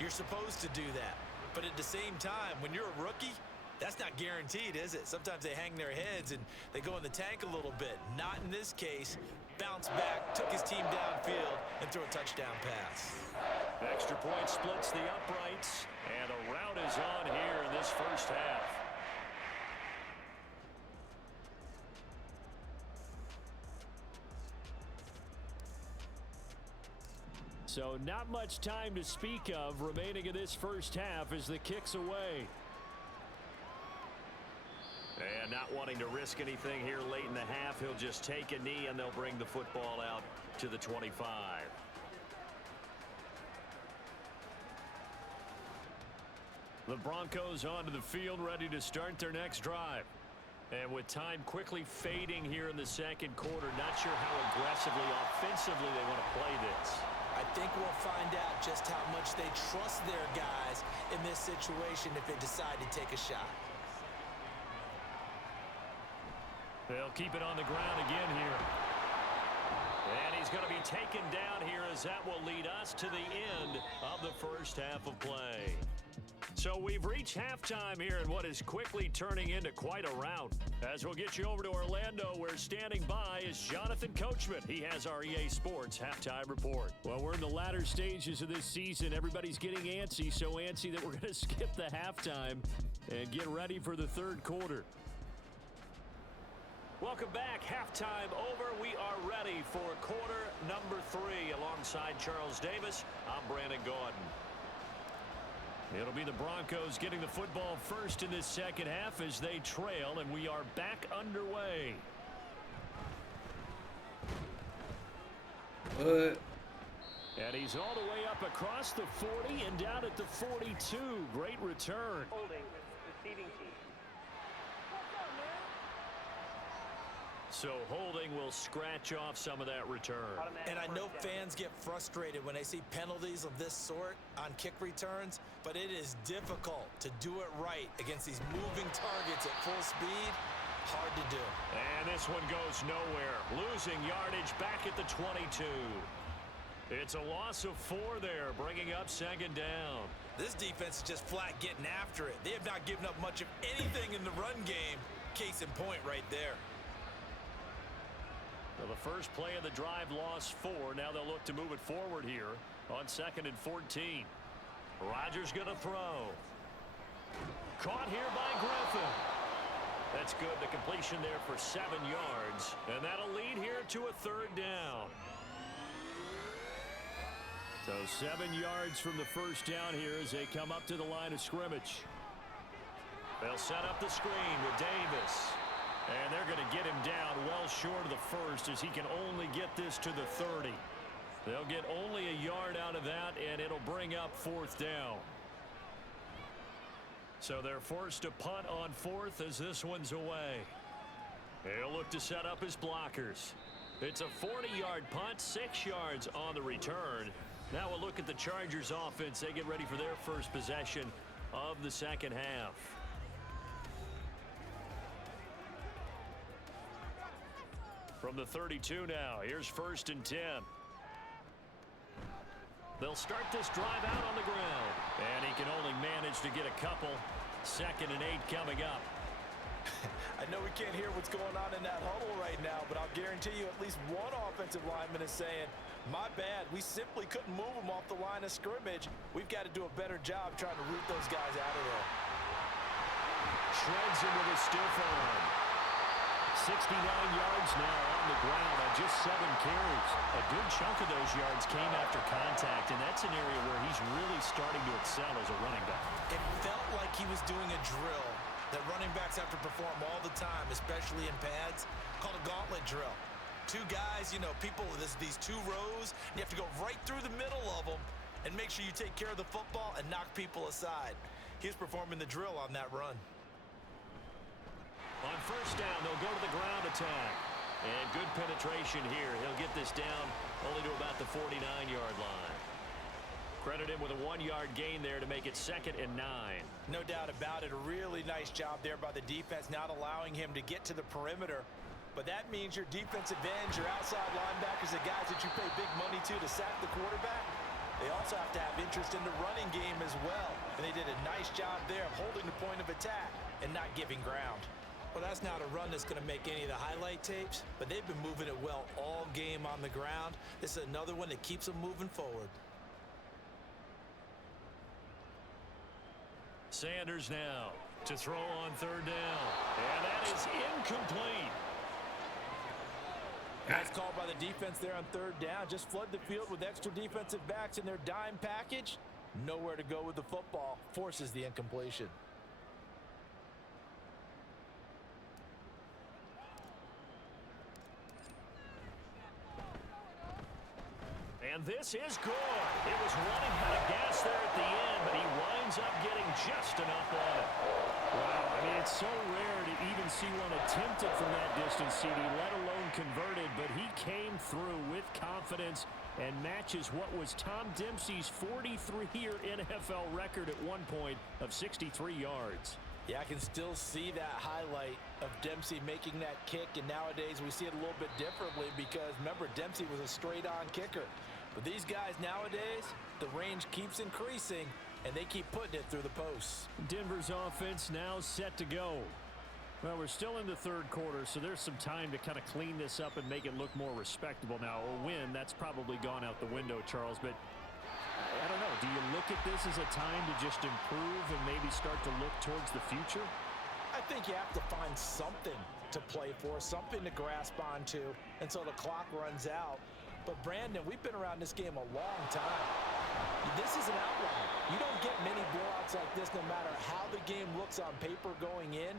You're supposed to do that. But at the same time, when you're a rookie, that's not guaranteed, is it? Sometimes they hang their heads and they go in the tank a little bit. Not in this case. Bounce back, took his team downfield, and threw a touchdown pass. Extra point splits the uprights, and a rout is on here in this first half. So not much time to speak of remaining in this first half as the kick's away. And not wanting to risk anything here late in the half, he'll just take a knee and they'll bring the football out to the 25. The Broncos onto the field, ready to start their next drive. And with time quickly fading here in the second quarter, not sure how aggressively, offensively they want to play this. I think we'll find out just how much they trust their guys in this situation if they decide to take a shot. They'll keep it on the ground again here. And he's going to be taken down here as that will lead us to the end of the first half of play. So we've reached halftime here in what is quickly turning into quite a rout. As we'll get you over to Orlando, where standing by is Jonathan Coachman. He has our EA Sports Halftime Report. Well, we're in the latter stages of this season. Everybody's getting antsy, so antsy that we're going to skip the halftime and get ready for the third quarter. Welcome back. Halftime over. We are ready for quarter number 3 alongside Charles Davis. I'm Brandon Gaudin. It'll be the Broncos getting the football first in this second half as they trail, and we are back underway. What? And he's all the way up across the 40 and down at the 42. Great return. Holding, receiving team. So holding will scratch off some of that return. And I know fans get frustrated when they see penalties of this sort on kick returns, but it is difficult to do it right against these moving targets at full speed. Hard to do. And this one goes nowhere. Losing yardage back at the 22. It's a loss of 4 there, bringing up second down. This defense is just flat getting after it. They have not given up much of anything in the run game. Case in point right there. Well, the first play of the drive lost 4. Now they'll look to move it forward here on 2nd and 14. Rodgers going to throw. Caught here by Griffin. That's good. The completion there for 7 yards. And that'll lead here to a third down. So 7 yards from the first down here as they come up to the line of scrimmage. They'll set up the screen with Davis. And they're going to get him down well short of the first as he can only get this to the 30. They'll get only a yard out of that, and it'll bring up 4th down. So they're forced to punt on 4th as this one's away. He'll look to set up his blockers. It's a 40-yard punt, 6 yards on the return. Now we'll look at the Chargers offense. They get ready for their first possession of the second half. From the 32 now, here's 1st and 10. They'll start this drive out on the ground. And he can only manage to get a couple. 2nd and 8 coming up. I know we can't hear what's going on in that huddle right now, but I'll guarantee you at least one offensive lineman is saying, my bad, we simply couldn't move them off the line of scrimmage. We've got to do a better job trying to root those guys out of there. Shreds him with a stiff arm. 69 yards now on the ground on just 7 carries. A good chunk of those yards came after contact, and that's an area where he's really starting to excel as a running back. It felt like he was doing a drill that running backs have to perform all the time, especially in pads, called a gauntlet drill. 2 guys, you know, people, these 2 rows, and you have to go right through the middle of them and make sure you take care of the football and knock people aside. He was performing the drill on that run. On 1st down, they'll go to the ground attack. And good penetration here. He'll get this down only to about the 49-yard line. Credit him with a 1-yard gain there to make it 2nd and 9. No doubt about it. A really nice job there by the defense, not allowing him to get to the perimeter. But that means your defensive ends, your outside linebackers, the guys that you pay big money to sack the quarterback, they also have to have interest in the running game as well. And they did a nice job there of holding the point of attack and not giving ground. Well, that's not a run that's going to make any of the highlight tapes, but they've been moving it well all game on the ground. This is another one that keeps them moving forward. Sanders now to throw on 3rd down. And that is incomplete. Nice call by the defense there on 3rd down. Just flood the field with extra defensive backs in their dime package. Nowhere to go with the football. Forces the incompletion. And this is good. It was running out of gas there at the end, but he winds up getting just enough on it. Wow, I mean, it's so rare to even see one attempted from that distance, CD, let alone converted, but he came through with confidence and matches what was Tom Dempsey's 43-year NFL record at one point of 63 yards. Yeah, I can still see that highlight of Dempsey making that kick, and nowadays we see it a little bit differently because, remember, Dempsey was a straight-on kicker. But these guys nowadays, the range keeps increasing, and they keep putting it through the posts. Denver's offense now set to go. Well, we're still in the 3rd quarter, so there's some time to kind of clean this up and make it look more respectable. Now, a win, that's probably gone out the window, Charles, but I don't know. Do you look at this as a time to just improve and maybe start to look towards the future? I think you have to find something to play for, something to grasp onto until the clock runs out. But, Brandon, we've been around this game a long time. This is an outlier. You don't get many blowouts like this no matter how the game looks on paper going in.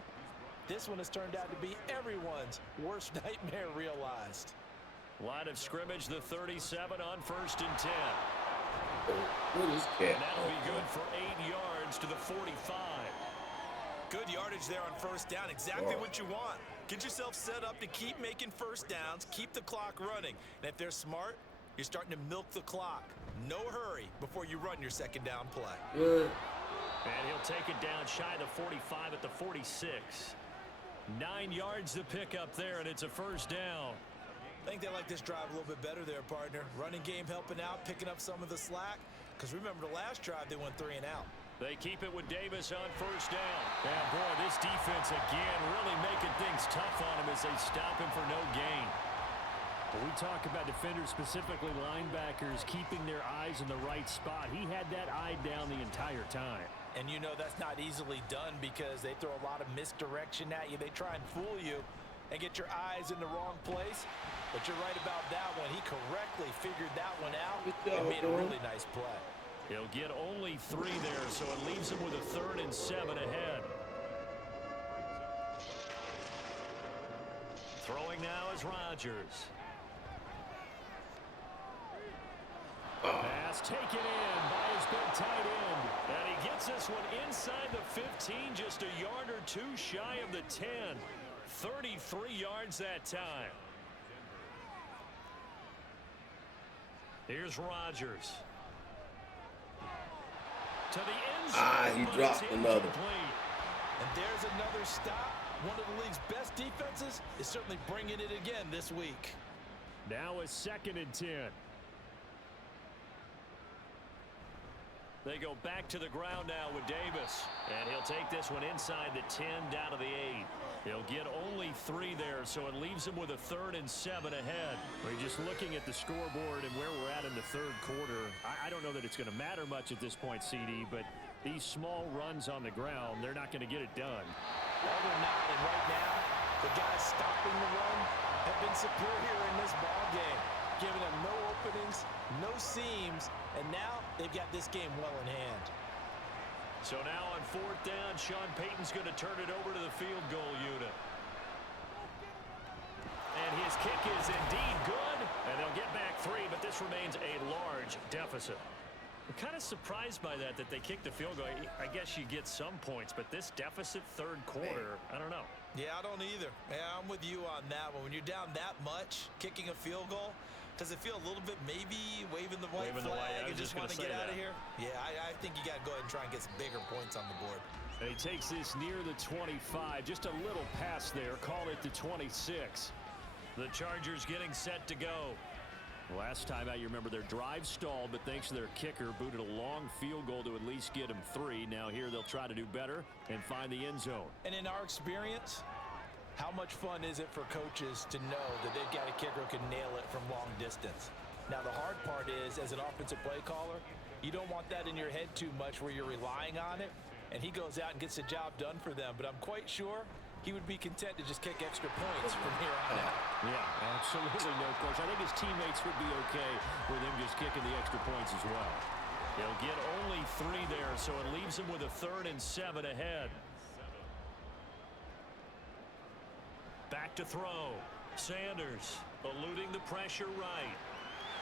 This one has turned out to be everyone's worst nightmare realized. Line of scrimmage, the 37 on 1st and 10. What is that? And that'll be good for 8 yards to the 45. Good yardage there on 1st down. Exactly what you want. Get yourself set up to keep making 1st downs, keep the clock running. And if they're smart, you're starting to milk the clock. No hurry before you run your 2nd down play. And he'll take it down shy of the 45 at the 46. 9 yards to pick up there, and it's a 1st down. I think they like this drive a little bit better there, partner. Running game helping out, picking up some of the slack. Because remember, the last drive, they went 3 and out. They keep it with Davis on 1st down. And boy, this defense again really making things tough on him as they stop him for no gain. When we talk about defenders, specifically linebackers, keeping their eyes in the right spot, he had that eye down the entire time. And you know that's not easily done because they throw a lot of misdirection at you. They try and fool you and get your eyes in the wrong place. But you're right about that one. He correctly figured that one out and made a really nice play. He'll get only 3 there, so it leaves him with a 3rd and 7 ahead. Throwing now is Rodgers. Pass taken in by his big tight end. And he gets this one inside the 15, just a yard or 2 shy of the 10. 33 yards that time. Here's Rodgers. To the end zone. He dropped another. And there's another stop one of the league's best defenses is certainly bringing it again this week. Now a 2nd and 10. They go back to the ground now with Davis. And he'll take this one inside the 10 down to the 8. He'll get only 3 there, so it leaves him with a 3rd and 7 ahead. We're just looking at the scoreboard and where we're at in the 3rd quarter. I don't know that it's going to matter much at this point, CD, but these small runs on the ground, they're not going to get it done. Well, they're not, and right now, the guys stopping the run have been superior in this ball game, giving them no openings, no seams, and now they've got this game well in hand. So now on 4th down, Sean Payton's going to turn it over to the field goal unit. And his kick is indeed good, and they'll get back 3, but this remains a large deficit. I'm kind of surprised by that they kicked the field goal. I guess you get some points, but this deficit 3rd quarter, I don't know. Yeah, I don't either. Yeah, I'm with you on that one. When you're down that much, kicking a field goal, does it feel a little bit maybe waving the white flag and just want to get out of here? Yeah, I think you got to go ahead and try and get some bigger points on the board. And he takes this near the 25. Just a little pass there. Call it the 26. The Chargers getting set to go. Last time out, you remember their drive stalled, but thanks to their kicker, booted a long field goal to at least get him 3. Now here they'll try to do better and find the end zone. And in our experience, how much fun is it for coaches to know that they've got a kicker who can nail it from long distance? Now, the hard part is, as an offensive play caller, you don't want that in your head too much where you're relying on it, and he goes out and gets the job done for them. But I'm quite sure he would be content to just kick extra points from here on out. Yeah, absolutely no question. I think his teammates would be okay with him just kicking the extra points as well. He'll get only 3 there, so it leaves him with a 3rd and 7 ahead. Back to throw. Sanders eluding the pressure right.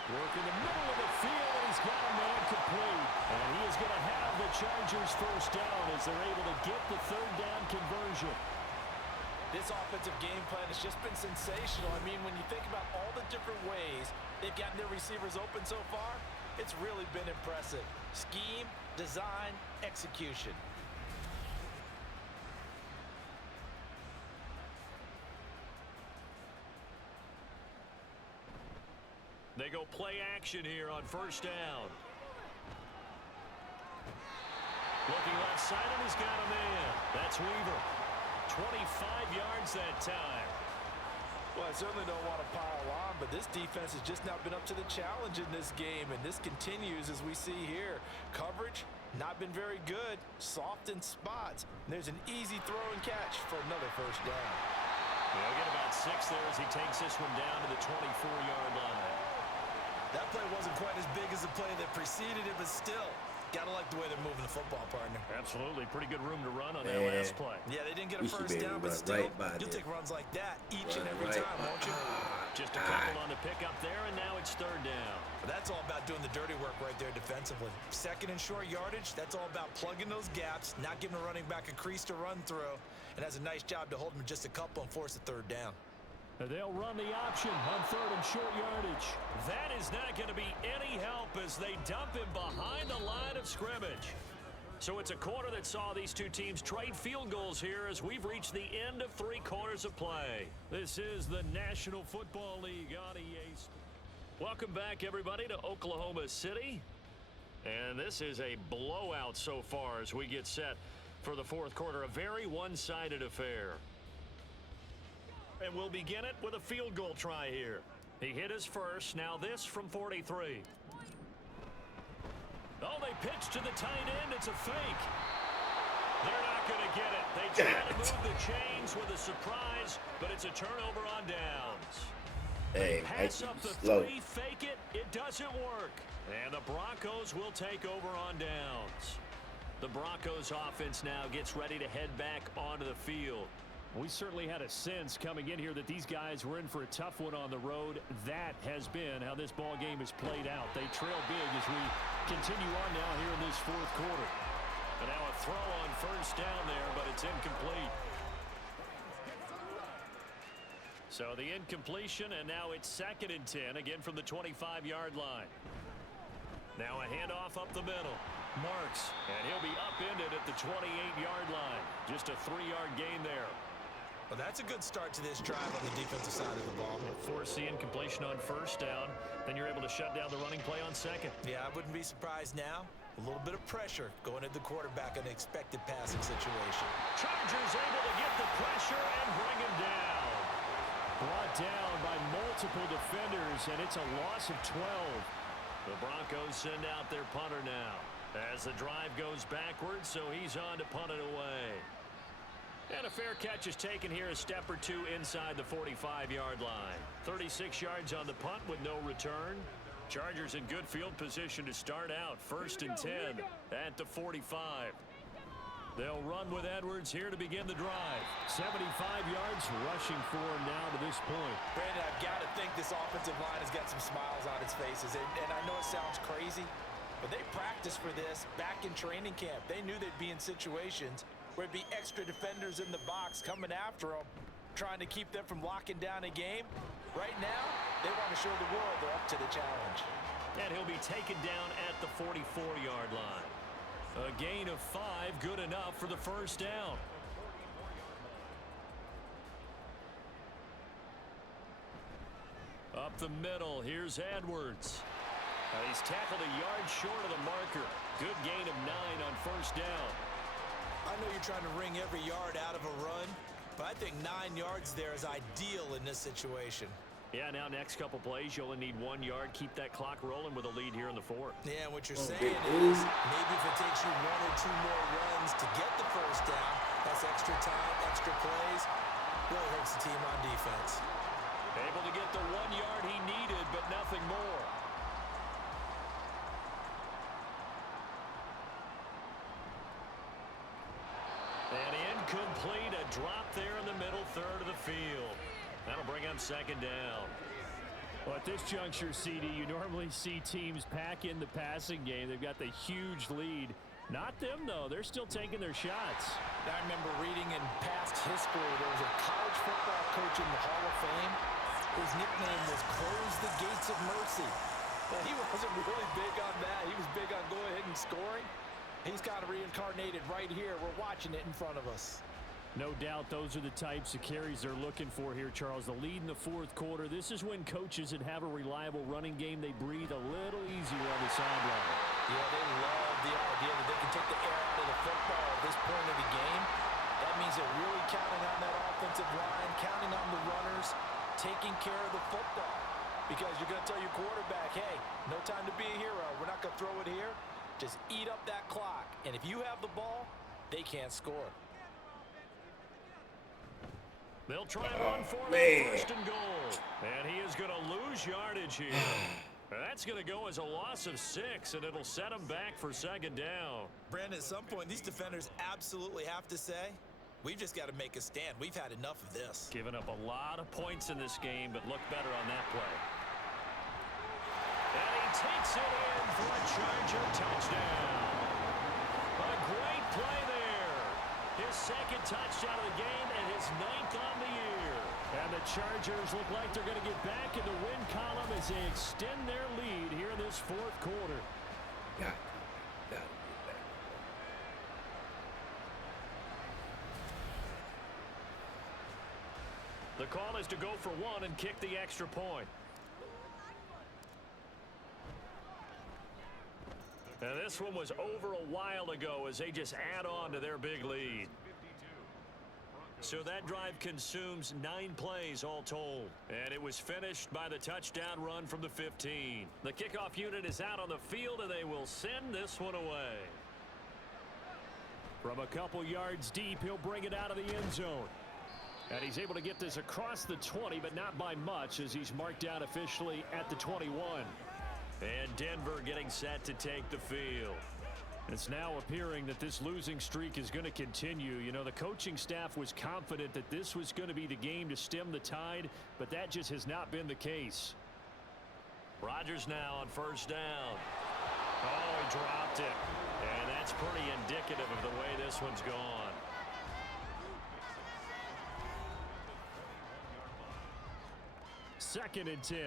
Work in the middle of the field, and he's got a man complete. And he is going to have the Chargers 1st down as they're able to get the 3rd down conversion. This offensive game plan has just been sensational. I mean, when you think about all the different ways they've gotten their receivers open so far, it's really been impressive. Scheme, design, execution. They go play action here on 1st down. Looking left side, and he's got a man. That's Weaver. 25 yards that time. Well, I certainly don't want to pile on, but this defense has just not been up to the challenge in this game, and this continues as we see here. Coverage, not been very good. Soft in spots. And there's an easy throw and catch for another 1st down. They'll get about 6 there as he takes this one down to the 24-yard line. That play wasn't quite as big as the play that preceded it, but still, gotta like the way they're moving the football, partner. Absolutely. Pretty good room to run on that last play. Yeah, they didn't get a 1st down, but still, you'll take runs like that each and every time, won't you? Just a couple on the pickup there, and now it's 3rd down. But that's all about doing the dirty work right there defensively. 2nd and short yardage, that's all about plugging those gaps, not giving a running back a crease to run through, and has a nice job to hold him just a couple and force a 3rd down. They'll run the option on 3rd and short yardage. That is not going to be any help as they dump him behind the line of scrimmage. So it's a quarter that saw these two teams trade field goals here as we've reached the end of 3 quarters of play. This is the National Football League on EA. Welcome back, everybody, to Oklahoma City. And this is a blowout so far as we get set for the 4th quarter. A very one-sided affair. And we'll begin it with a field goal try here. He hit his first. Now this from 43. Oh, they pitch to the tight end. It's a fake. They're not going to get it. They try to move the chains with a surprise, but it's a turnover on downs. Hey, pass up the slow. 3, fake it. It doesn't work. And the Broncos will take over on downs. The Broncos offense now gets ready to head back onto the field. We certainly had a sense coming in here that these guys were in for a tough one on the road. That has been how this ball game has played out. They trail big as we continue on now here in this 4th quarter. And now a throw on 1st down there, but it's incomplete. So the incompletion, and now it's 2nd and 10, again from the 25-yard line. Now a handoff up the middle. Marks, and he'll be upended at the 28-yard line. Just a 3-yard gain there. Well, that's a good start to this drive on the defensive side of the ball. Force the incompletion on first down. Then you're able to shut down the running play on second. Yeah, I wouldn't be surprised now. A little bit of pressure going at the quarterback in an expected passing situation. Chargers able to get the pressure and bring him down. Brought down by multiple defenders, and it's a loss of 12. The Broncos send out their punter now as the drive goes backwards, so he's on to punt it away. And a fair catch is taken here, a step or two inside the 45-yard line. 36 yards on the punt with no return. Chargers in good field position to start out. 1st and 10 at the 45. They'll run with Edwards here to begin the drive. 75 yards rushing for him now to this point. Brandon, I've got to think this offensive line has got some smiles on its faces. And I know it sounds crazy, but they practiced for this back in training camp. They knew they'd be in situations where it'd be extra defenders in the box coming after them, trying to keep them from locking down a game. Right now, they want to show the world they're up to the challenge. And he'll be taken down at the 44-yard line. A gain of 5, good enough for the first down. Up the middle, here's Edwards. He's tackled a yard short of the marker. Good gain of 9 on first down. I know you're trying to wring every yard out of a run, but I think 9 yards there is ideal in this situation. Yeah, now next couple plays, you only need 1 yard. Keep that clock rolling with a lead here in the 4th. Yeah, what you're saying is maybe if it takes you 1 or 2 more runs to get the first down, that's extra time, extra plays. Really hurts the team on defense. Able to get the 1 yard he needed, but nothing more. And incomplete, a drop there in the middle third of the field. That'll bring up 2nd down. Well, at this juncture, CD, you normally see teams pack in the passing game. They've got the huge lead. Not them, though. They're still taking their shots. I remember reading in past history, there was a college football coach in the Hall of Fame. His nickname was Close the Gates of Mercy. But he wasn't really big on that. He was big on go ahead and scoring. He's kind of reincarnated right here. We're watching it in front of us. No doubt those are the types of carries they're looking for here, Charles. The lead in the 4th quarter. This is when coaches that have a reliable running game, they breathe a little easier on the sideline. Yeah, they love the idea that they can take the air out of the football at this point of the game. That means they're really counting on that offensive line, counting on the runners, taking care of the football. Because you're going to tell your quarterback, hey, no time to be a hero. We're not going to throw it here. Just eat up that clock. And if you have the ball, they can't score. They'll try and run for it, 1st and goal. And he is going to lose yardage here. That's going to go as a loss of 6, and it'll set him back for 2nd down. Brandon, at some point, these defenders absolutely have to say, we've just got to make a stand. We've had enough of this. Giving up a lot of points in this game, but look better on that play. And he takes it in for a Charger touchdown. A great play there. His 2nd touchdown of the game and his 9th on the year. And the Chargers look like they're going to get back in the win column as they extend their lead here in this 4th quarter. Got to get back. The call is to go for 1 and kick the extra point. And this one was over a while ago as they just add on to their big lead. So that drive consumes 9 plays all told. And it was finished by the touchdown run from the 15. The kickoff unit is out on the field, and they will send this one away. From a couple yards deep, he'll bring it out of the end zone. And he's able to get this across the 20, but not by much, as he's marked out officially at the 21. And Denver getting set to take the field. It's now appearing that this losing streak is going to continue. You know, the coaching staff was confident that this was going to be the game to stem the tide, but that just has not been the case. Rodgers now on 1st down. Oh, he dropped it. And that's pretty indicative of the way this one's gone. Second and 10.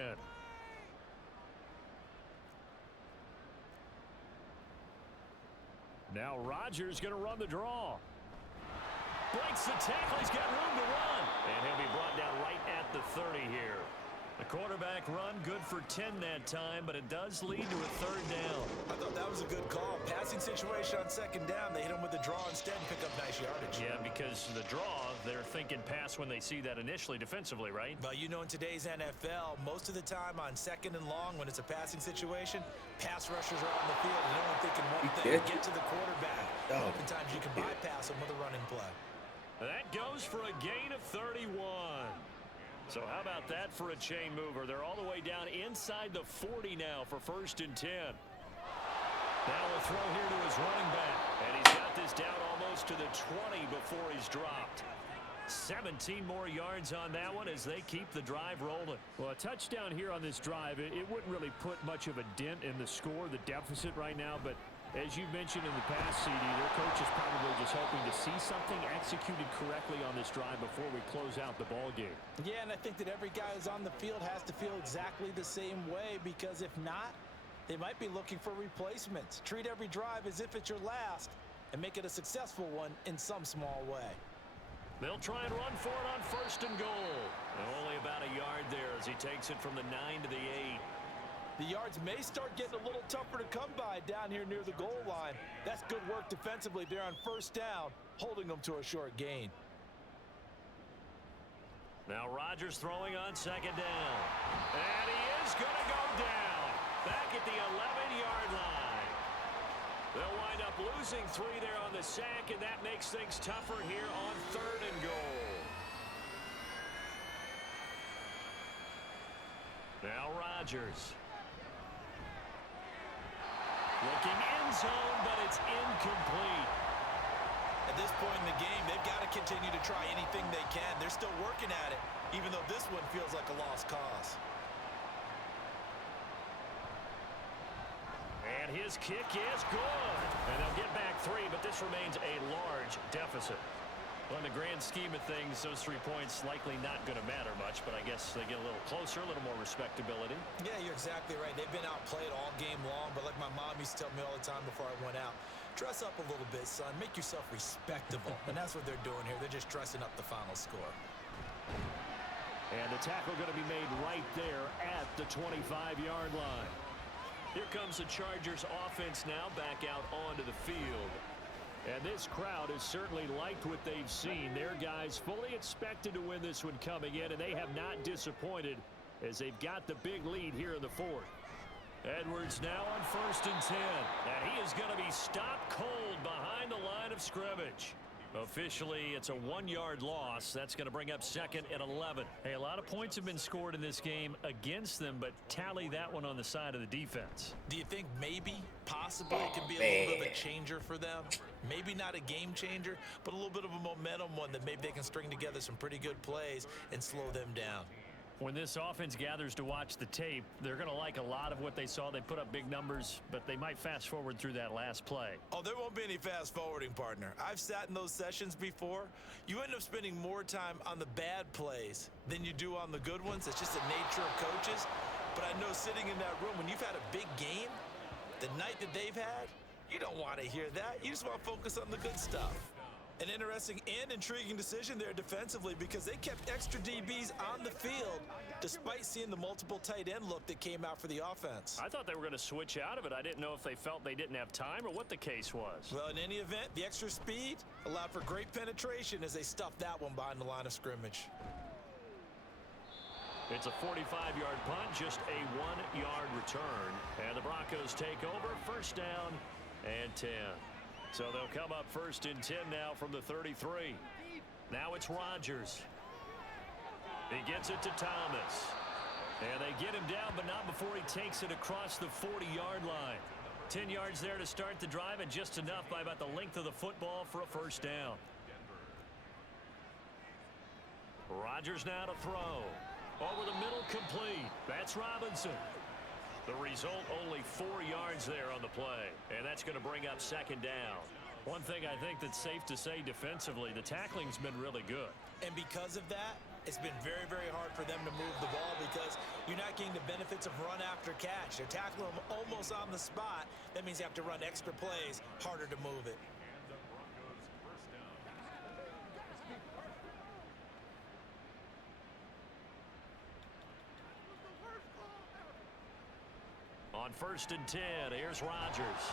Now Rodgers going to run the draw. Breaks the tackle. He's got room to run. And he'll be brought down right at the 30 here. The quarterback run good for 10 that time, but it does lead to a third down. I thought that was a good call. Passing situation on second down. They hit him with the draw instead and pick up nice yardage. Yeah, because the draw, they're thinking pass when they see that initially defensively, right? Well, you know, in today's NFL, most of the time on second and long, when it's a passing situation, pass rushers are on the field and they're only thinking one thing, get to the quarterback. Oftentimes you can bypass them with a running play. That goes for a gain of 31. So how about that for a chain mover? They're all the way down inside the 40 now for 1st and 10. Now a throw here to his running back. And he's got this down almost to the 20 before he's dropped. 17 more yards on that one as they keep the drive rolling. Well, a touchdown here on this drive, it wouldn't really put much of a dent in the score, the deficit right now, but as you mentioned in the past, CD, their coach is probably just hoping to see something executed correctly on this drive before we close out the ball game. Yeah, and I think that every guy who's on the field has to feel exactly the same way, because if not, they might be looking for replacements. Treat every drive as if it's your last and make it a successful one in some small way. They'll try and run for it on 1st and goal. And only about a yard there as he takes it from the 9 to the 8. The yards may start getting a little tougher to come by down here near the goal line. That's good work defensively there on 1st down, holding them to a short gain. Now Rodgers throwing on 2nd down. And he is going to go down back at the 11-yard line. They'll wind up losing 3 there on the sack, and that makes things tougher here on 3rd and goal. Now Rodgers. Looking end zone, but it's incomplete. At this point in the game, they've got to continue to try anything they can. They're still working at it, even though this one feels like a lost cause. And his kick is good. And they'll get back 3, but this remains a large deficit. Well, in the grand scheme of things, those 3 points likely not going to matter much, but I guess they get a little closer, a little more respectability. Yeah, you're exactly right. They've been outplayed all game long, but like my mom used to tell me all the time before I went out, dress up a little bit, son. Make yourself respectable. And that's what they're doing here. They're just dressing up the final score. And the tackle going to be made right there at the 25-yard line. Here comes the Chargers offense now back out onto the field. And this crowd has certainly liked what they've seen. Their guys fully expected to win this one coming in, and they have not disappointed as they've got the big lead here in the 4th. Edwards now on 1st and 10. And he is going to be stopped cold behind the line of scrimmage. Officially, it's a 1-yard loss. That's going to bring up 2nd and 11. Hey, a lot of points have been scored in this game against them, but tally that one on the side of the defense. Do you think maybe, possibly, it could be a little bit of a changer for them? Maybe not a game changer, but a little bit of a momentum one that maybe they can string together some pretty good plays and slow them down. When this offense gathers to watch the tape, they're going to like a lot of what they saw. They put up big numbers, but they might fast forward through that last play. Oh, there won't be any fast forwarding, partner. I've sat in those sessions before. You end up spending more time on the bad plays than you do on the good ones. It's just the nature of coaches. But I know sitting in that room, when you've had a big game, the night that they've had, you don't want to hear that. You just want to focus on the good stuff. An interesting and intriguing decision there defensively, because they kept extra DBs on the field despite seeing the multiple tight end look that came out for the offense. I thought they were going to switch out of it. I didn't know if they felt they didn't have time or what the case was. Well, in any event, the extra speed allowed for great penetration as they stuffed that one behind the line of scrimmage. It's a 45-yard punt, just a 1-yard return. And the Broncos take over, 1st down and 10. So they'll come up 1st and 10 now from the 33. Now it's Rodgers. He gets it to Thomas. And they get him down, but not before he takes it across the 40-yard line. 10 yards there to start the drive, and just enough by about the length of the football for a 1st down. Rodgers now to throw. Over the middle, complete. That's Robinson. The result, only 4 yards there on the play. And that's going to bring up 2nd down. One thing I think that's safe to say defensively, the tackling's been really good. And because of that, it's been very, very hard for them to move the ball, because you're not getting the benefits of run after catch. They're tackling them almost on the spot. That means you have to run extra plays, harder to move it. on 1st and 10. Here's Rodgers.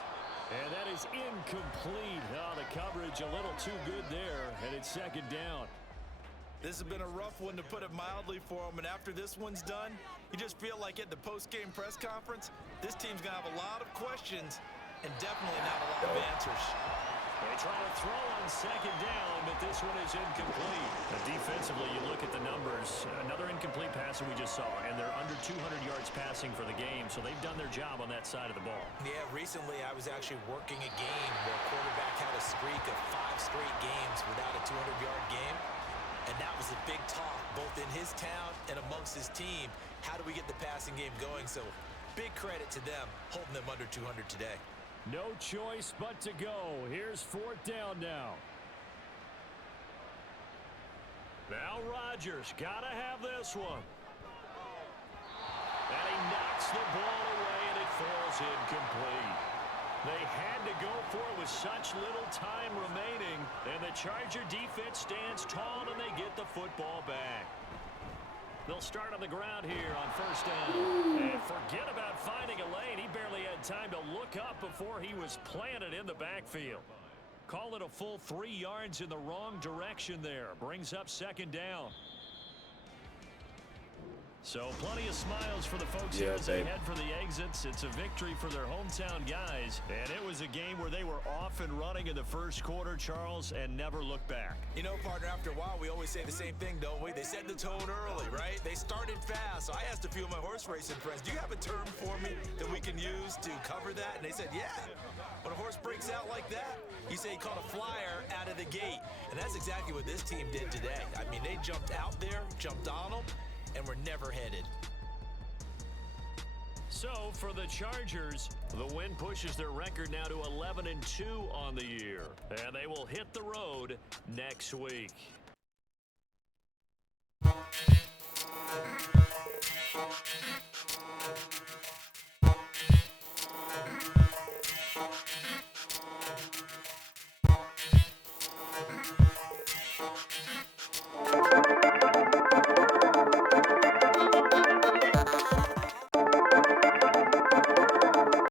And that is incomplete. Oh, the coverage a little too good there, and it's 2nd down. This has been a rough one, to put it mildly, for him. And after this one's done, you just feel like at the post-game press conference, this team's going to have a lot of questions and definitely not a lot of answers. They try to throw on 2nd down, but this one is incomplete. Defensively, you look at the numbers. Another incomplete pass that we just saw, and they're under 200 yards passing for the game, so they've done their job on that side of the ball. Yeah, recently I was actually working a game where a quarterback had a streak of 5 straight games without a 200-yard game. And that was a big talk, both in his town and amongst his team. How do we get the passing game going? So big credit to them, holding them under 200 today. No choice but to go. Here's 4th down now. Now Rodgers, gotta have this one. And he knocks the ball away, and it falls incomplete. They had to go for it with such little time remaining, and the Charger defense stands tall, and they get the football back. They'll start on the ground here on 1st down. And forget about finding a lane. He barely had time to look up before he was planted in the backfield. Call it a full 3 yards in the wrong direction there. Brings up 2nd down. So plenty of smiles for the folks here as they head for the exits. It's a victory for their hometown guys. And it was a game where they were off and running in the 1st quarter, Charles, and never looked back. You know, partner, after a while, we always say the same thing, don't we? They set the tone early, right? They started fast. So I asked a few of my horse racing friends, do you have a term for me that we can use to cover that? And they said, yeah. When a horse breaks out like that, you say he caught a flyer out of the gate. And that's exactly what this team did today. I mean, they jumped out there, jumped on them, and we're never headed. So for the Chargers, the win pushes their record now to 11-2 on the year, and they will hit the road next week.